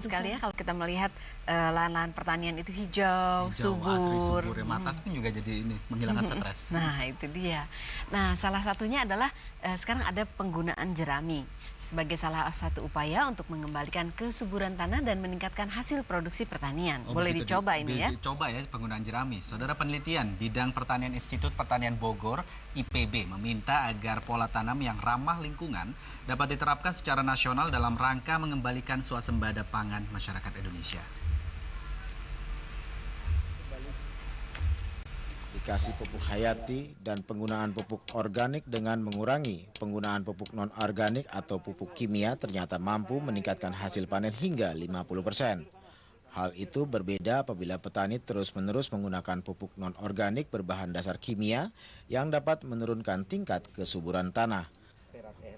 senang sekali ya kalau kita melihat lahan-lahan pertanian itu hijau, subur. Asri, subur ya. Mata pun juga jadi ini menghilangkan stres. Nah, itu dia. Nah, salah satunya adalah sekarang ada penggunaan jerami sebagai salah satu upaya untuk mengembalikan kesuburan tanah dan meningkatkan hasil produksi pertanian. Boleh dicoba ini ya? Dicoba ya penggunaan jerami. Saudara, penelitian Bidang Pertanian Institut Pertanian Bogor, IPB, meminta agar pola tanam yang ramah lingkungan dapat diterapkan secara nasional dalam rangka mengembalikan swasembada pangan masyarakat Indonesia. Dikasih pupuk hayati dan penggunaan pupuk organik dengan mengurangi penggunaan pupuk non-organik atau pupuk kimia ternyata mampu meningkatkan hasil panen hingga 50%. Hal itu berbeda apabila petani terus-menerus menggunakan pupuk non-organik berbahan dasar kimia yang dapat menurunkan tingkat kesuburan tanah.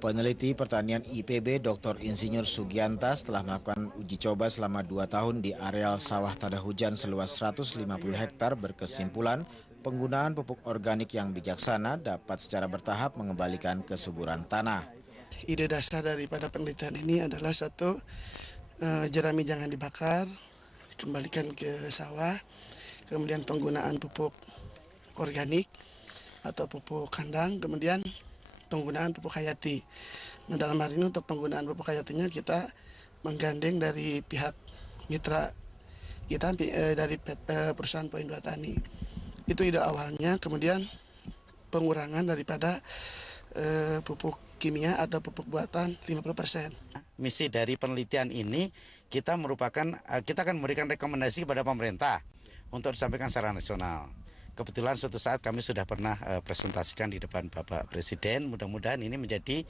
Peneliti pertanian IPB Dr. Insinyur Sugianta setelah melakukan uji coba selama 2 tahun di areal sawah tada hujan seluas 150 hektar berkesimpulan penggunaan pupuk organik yang bijaksana dapat secara bertahap mengembalikan kesuburan tanah. Ide dasar daripada penelitian ini adalah satu, jerami jangan dibakar, kembalikan ke sawah, kemudian penggunaan pupuk organik atau pupuk kandang, kemudian penggunaan pupuk hayati. Nah, dalam hal ini untuk penggunaan pupuk hayatinya kita menggandeng dari pihak mitra kita dari perusahaan Poin 2 Tani. Itu ide awalnya, kemudian pengurangan daripada pupuk kimia atau pupuk buatan 50%. Misi dari penelitian ini kita akan memberikan rekomendasi kepada pemerintah untuk disampaikan secara nasional. Kebetulan suatu saat kami sudah pernah presentasikan di depan Bapak Presiden. Mudah-mudahan ini menjadi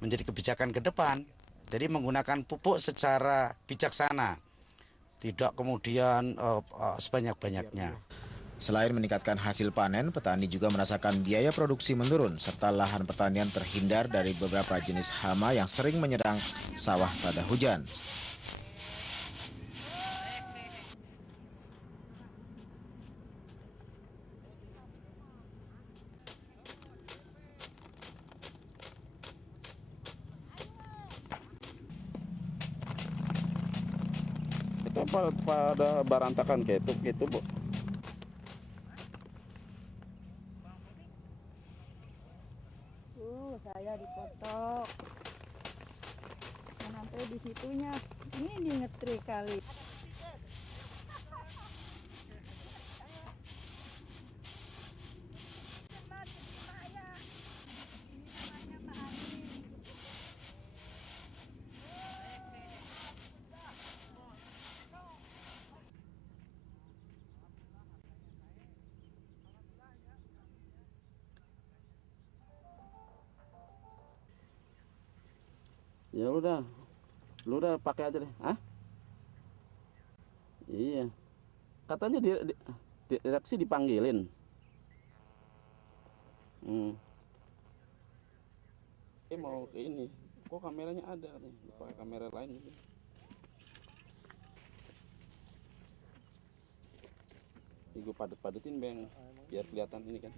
kebijakan ke depan. Jadi menggunakan pupuk secara bijaksana, tidak kemudian sebanyak-banyaknya. Selain meningkatkan hasil panen, petani juga merasakan biaya produksi menurun serta lahan pertanian terhindar dari beberapa jenis hama yang sering menyerang sawah pada hujan. Itu pada barantakan kayak itu gitu, Bu. Saya dipoto sampai di situnya ini ngetrik kali. Ya udah, lu udah pakai aja deh, Iya, katanya direksi dipanggilin. Mau ke ini, kok kameranya ada nih, pakai kamera lain. Ini gue padet-padetin bang, biar kelihatan ini kan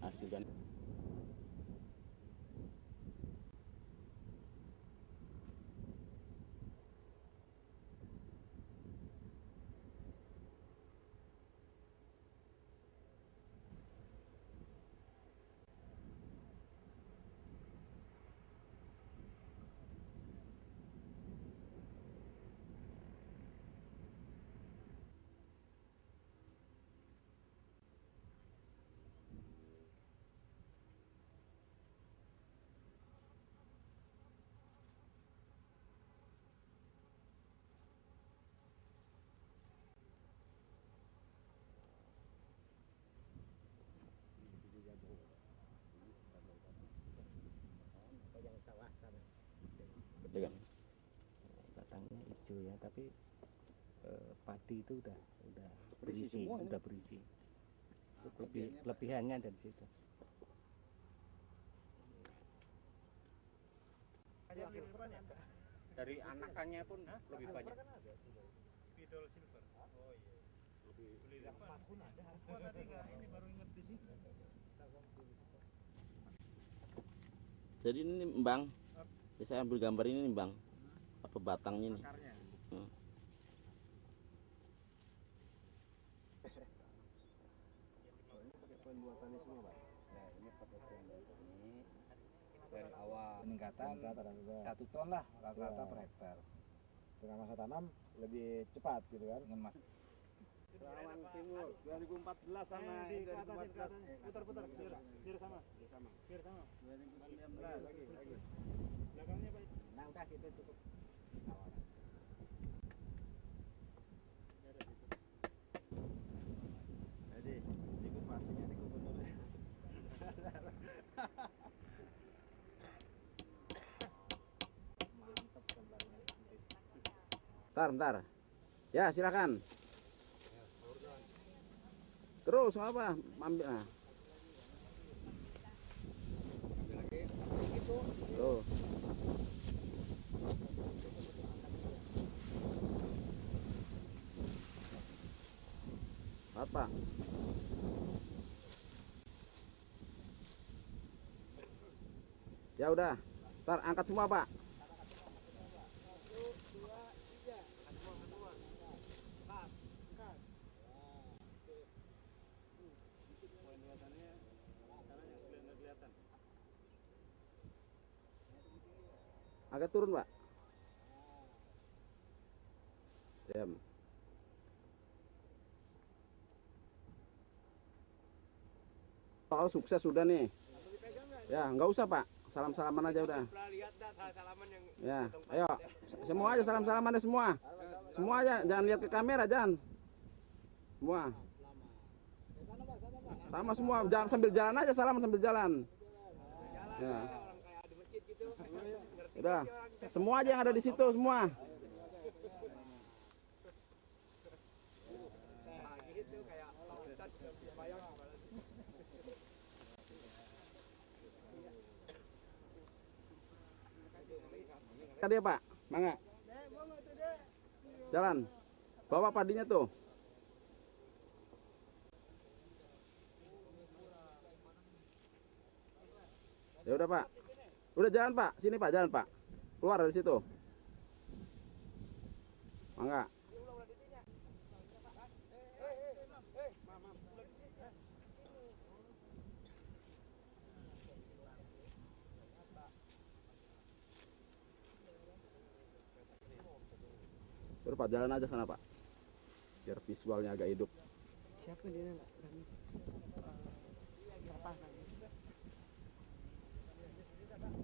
hasil kan. Batangnya hijau ya, tapi padi itu udah berisi, udah berisi. Kelebihannya dari situ. Dari anakannya pun lebih banyak. Spidol silver. Oh iya. Lebih emas pun ada. Oh tadi enggak, ini baru ingat di sini. Jadi ini Bang, saya ambil gambar ini nih Bang, apa batangnya nih. Ini dari awal peningkatan 1 ton lah rata-rata per hektar. Dengan masa tanam lebih cepat gitu kan. Dengan masa Rawan Timur 2014 sama 2014. Putar-putar biar sama. Biar sama. 2019 lagi. Belakangnya Pak. Nah, udah gitu cukup. Jadi, ikut pastinya nih gubernurnya. Bentar. Ya, silakan. Terus apa? Ambil ah. Tuh. Apa? Ya udah. Ntar angkat semua, Pak. Agak turun, Pak. Diam. Oh, sukses sudah nih. Ya, nggak usah, Pak. Salam-salaman aja udah. Ya, ayo. Semua aja salam-salaman deh semua. Semua aja, jangan lihat ke kamera, jangan. Semua. Sama semua, jangan sambil jalan aja, salaman sambil jalan. Ya. Udah, semua aja yang ada di situ semua. Tadi ya, Pak, mangga. Jalan, bawa padinya tuh. Ya udah, Pak. Udah jalan, Pak. Sini, Pak, jalan, Pak. Keluar dari situ. Mangga. Udah, Pak, jalan aja sana, Pak. Biar visualnya agak hidup. Siapa dia nak?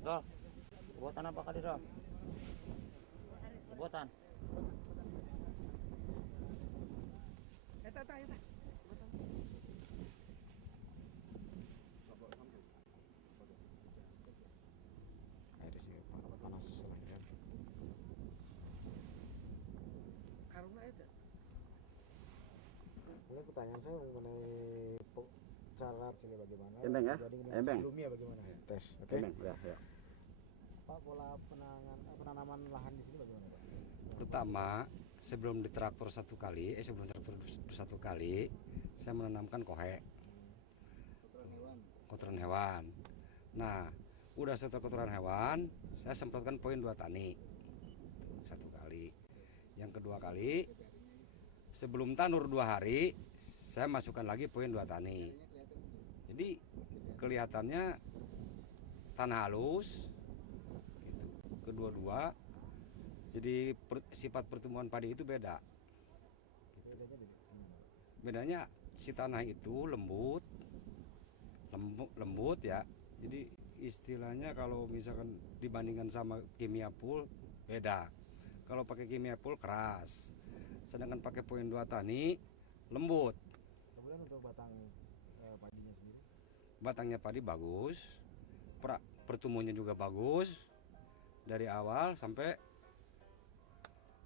Dol, buatan apa kali Dol? Buatan. Eta. Air sih panas lagi kan. Karena eta. Ini pertanyaan saya mengenai cara sini bagaimana? Embeng ya? Dibanding dengan Embeng. sebelumnya bagaimana? Tes, oke? Embeng, ya. Pak, pola penanaman lahan di sini bagaimana, Pak? Pertama, sebelum ditraktor satu kali, saya menanamkan kotoran hewan. Nah, udah setelah kotoran hewan, saya semprotkan poin 2 tani satu kali. Yang kedua kali, sebelum tanur 2 hari, saya masukkan lagi poin 2 tani. Jadi kelihatannya tanah halus, gitu. Kedua-dua, jadi sifat pertumbuhan padi itu beda. Bedanya si tanah itu lembut ya. Jadi istilahnya kalau misalkan dibandingkan sama kimia pool beda. Kalau pakai kimia pool keras, sedangkan pakai poin 2 tani lembut. Kemudian untuk batang padinya sendiri? Batangnya padi bagus, pertumbuhannya juga bagus dari awal sampai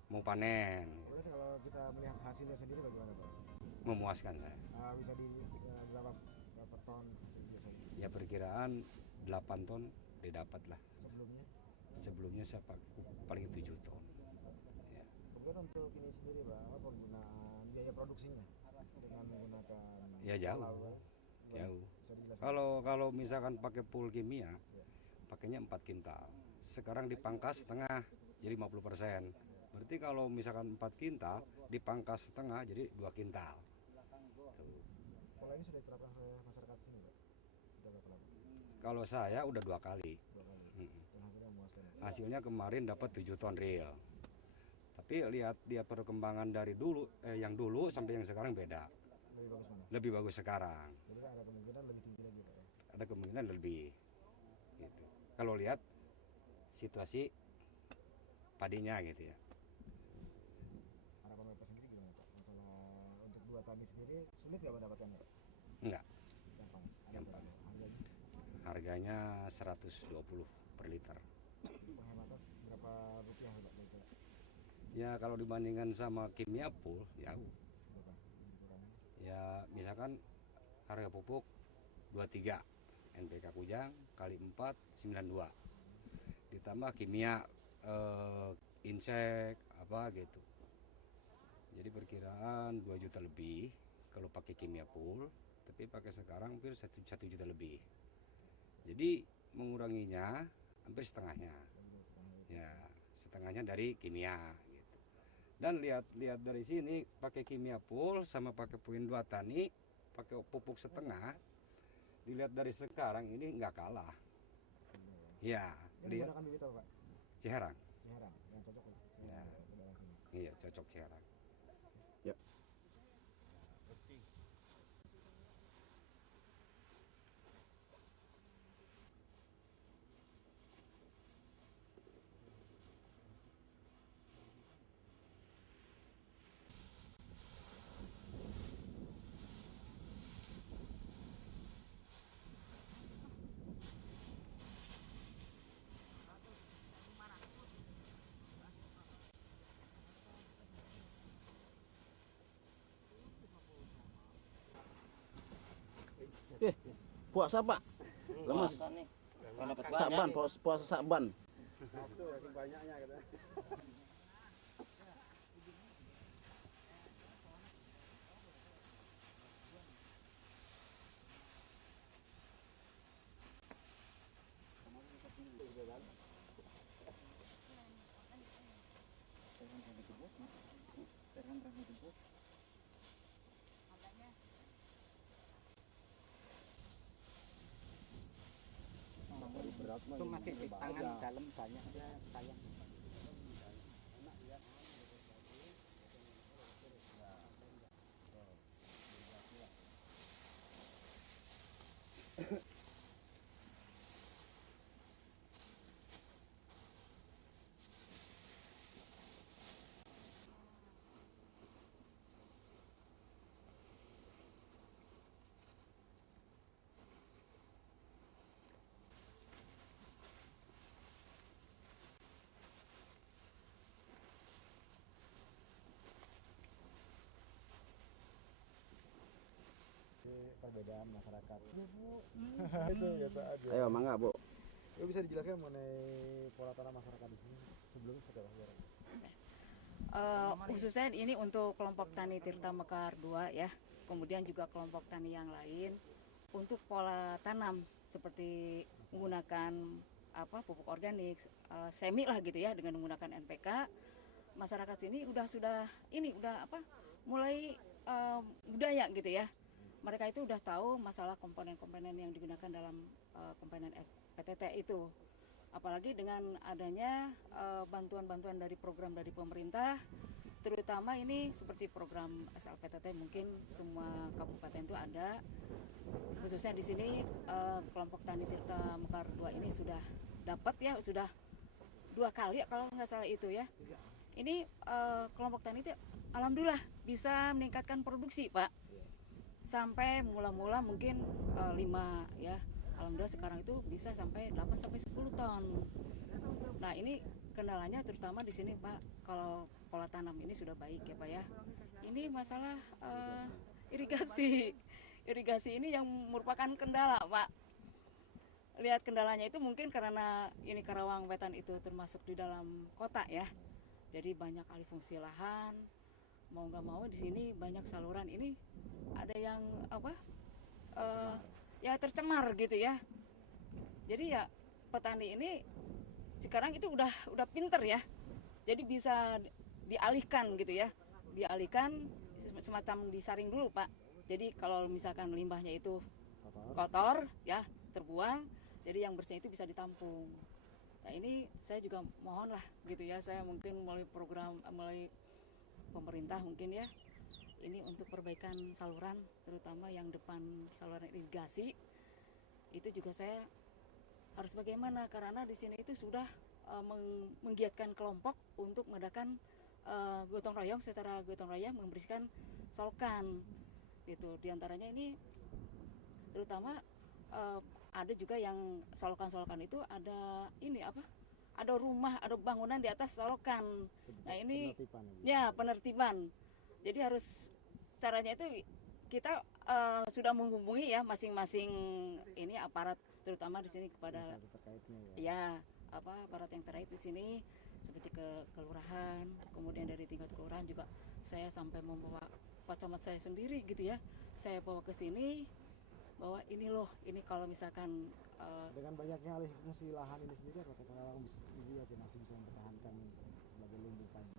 mau panen. Kemudian kalau kita melihat hasilnya sendiri bagaimana, Pak? Memuaskan saya. Bisa di berapa ton hasil biasanya? Ya perkiraan 8 ton didapat lah. Sebelumnya? Sebelumnya saya paling 7 ton. Ya. Kemudian untuk ini sendiri, Pak, apa penggunaan biaya produksinya dengan menggunakan Ya jauh. solar, Jauh. bisa dijelaskan? Kalau misalkan pakai pool kimia, pakainya 4 kintal. Sekarang dipangkas setengah jadi 50%. Berarti kalau misalkan 4 kintal dipangkas setengah jadi 2 kintal. Pola ini sudah diterapkan oleh masyarakat sini, Pak? Sudah berapa lama? Kalau saya udah 2 kali. Hasilnya kemarin dapat 7 ton real. Tapi lihat perkembangan dari dulu, yang dulu sampai yang sekarang beda. Lebih bagus mana? Lebih bagus sekarang. Jadi ada kemungkinan lebih tinggi lagi Pak ya? Ada kemungkinan lebih. Gitu. Kalau lihat situasi padinya gitu ya. Harapan Bapak sendiri gimana Pak? Masalah untuk 2 tani sendiri sulit nggak mendapatkannya Pak? Enggak. Gampang. Gampang. Harganya? Harganya 120 per liter. Penghematan berapa rupiah Pak? Ya kalau dibandingkan sama kimia pool jauh. Berapa? Kurangnya? Ya misalkan harga pupuk 23, NPK Kujang kali 4 92. Ditambah kimia insek apa gitu. Jadi perkiraan 2 juta lebih kalau pakai kimia pool, tapi pakai sekarang hampir 1 juta lebih. Jadi menguranginya hampir setengahnya. Ya, setengahnya dari kimia gitu. Dan lihat dari sini pakai kimia pool sama pakai poin 2 tani, pakai pupuk setengah. Dilihat dari sekarang ini nggak kalah. Ya, Yang menggunakan bibit apa Pak? Ciherang. Ciherang, yang cocok Pak? Ya. Iya, cocok Ciherang. Yuk. Puasa Pak, lemas. Saban, puasa Saban. Nafsu saking banyaknya gitu. Itu masih di tangan dalam banyak dia sayang. Perbedaan masyarakat. Itu biasa aja. Ayo mangga Bu. Ya, bisa dijelaskan mengenai pola tanam masyarakat di sini sebelumnya seperti apa? Khususnya ini untuk kelompok tani Tirta Mekar 2 ya, kemudian juga kelompok tani yang lain untuk pola tanam seperti menggunakan pupuk organik semi lah gitu ya, dengan menggunakan NPK. Masyarakat sini udah mulai budaya gitu ya. Mereka itu udah tahu masalah komponen-komponen yang digunakan dalam komponen PTT itu. Apalagi dengan adanya bantuan-bantuan dari program dari pemerintah, terutama ini seperti program SLPTT, mungkin semua kabupaten itu ada. Khususnya di sini kelompok tani Tirta Mekar 2 ini sudah dapat ya, sudah 2 kali kalau nggak salah itu ya. Ini kelompok tani itu alhamdulillah bisa meningkatkan produksi Pak. Sampai mula-mula mungkin 5 ya. Alhamdulillah sekarang itu bisa sampai 8 sampai 10 ton. Nah, ini kendalanya terutama di sini Pak, kalau pola tanam ini sudah baik ya Pak ya. Ini masalah irigasi. Irigasi ini yang merupakan kendala Pak. Lihat kendalanya itu mungkin karena ini Karawang Wetan itu termasuk di dalam kota ya. Jadi banyak alih fungsi lahan. Mau nggak mau di sini banyak saluran ini ada yang ya tercemar gitu ya. Jadi ya petani ini sekarang itu udah pinter ya. Jadi bisa dialihkan gitu ya. Dialihkan semacam disaring dulu Pak. Jadi kalau misalkan limbahnya itu kotor ya terbuang, Jadi yang bersihnya itu bisa ditampung. Nah ini saya juga mohon lah gitu ya, saya mungkin melalui program, melalui pemerintah mungkin ya, ini untuk perbaikan saluran, terutama yang depan saluran irigasi, itu juga saya harus bagaimana, karena di sini itu sudah menggiatkan kelompok untuk mengadakan gotong royong, secara gotong royong membersihkan solokan gitu. Di antaranya ini terutama ada juga yang solokan-solokan itu ada ini apa? Ada rumah, ada bangunan di atas solokan. Nah ini ya penertiban. Jadi harus caranya itu kita sudah menghubungi ya masing-masing ini aparat, terutama di sini kepada ya aparat yang terkait di sini seperti ke kelurahan, kemudian dari tingkat kelurahan juga saya sampai membawa Pak Camat saya sendiri gitu ya. Saya bawa ke sini bahwa ini loh, ini kalau misalkan dengan banyaknya alih fungsi lahan ini sendiri, apakah Karawang masih bisa mempertahankan sebagai lumbung padi?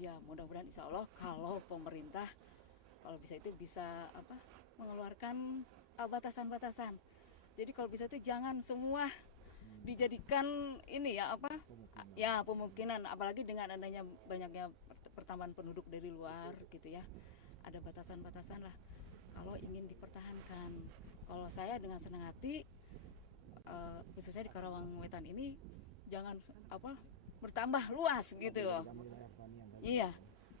Ya mudah-mudahan insya Allah kalau pemerintah kalau bisa itu bisa mengeluarkan batasan-batasan. Jadi kalau bisa itu jangan semua dijadikan ini ya ya pemukiman, apalagi dengan adanya banyaknya pertambahan penduduk dari luar gitu ya. Ada batasan-batasan lah kalau ingin dipertahankan. Kalau saya dengan senang hati khususnya di Karawang Wetan ini jangan bertambah luas gitu. Iya.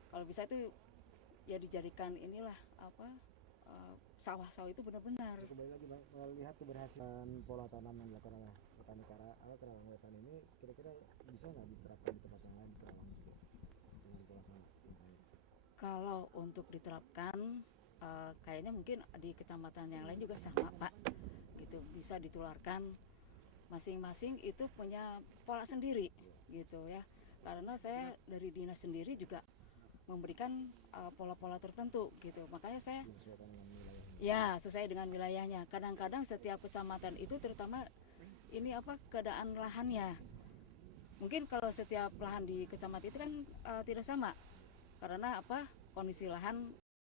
Kalau bisa itu ya dijadikan inilah sawah-sawah itu benar-benar. Kembali lagi melihat keberhasilan pola tanam yang dilakukan oleh petani Karawang Wetan ini, kira-kira bisa nggak diterapkan di tempat yang lain di Karawang juga dengan pola tanam? Kalau untuk diterapkan kayaknya mungkin di kecamatan yang lain juga sama Pak, gitu bisa ditularkan, masing-masing itu punya pola sendiri gitu ya. Karena saya dari dinas sendiri juga memberikan pola-pola tertentu gitu, makanya saya ya sesuai dengan wilayahnya. Kadang-kadang setiap kecamatan itu terutama ini keadaan lahannya. Mungkin kalau setiap lahan di kecamatan itu kan tidak sama, karena kondisi lahan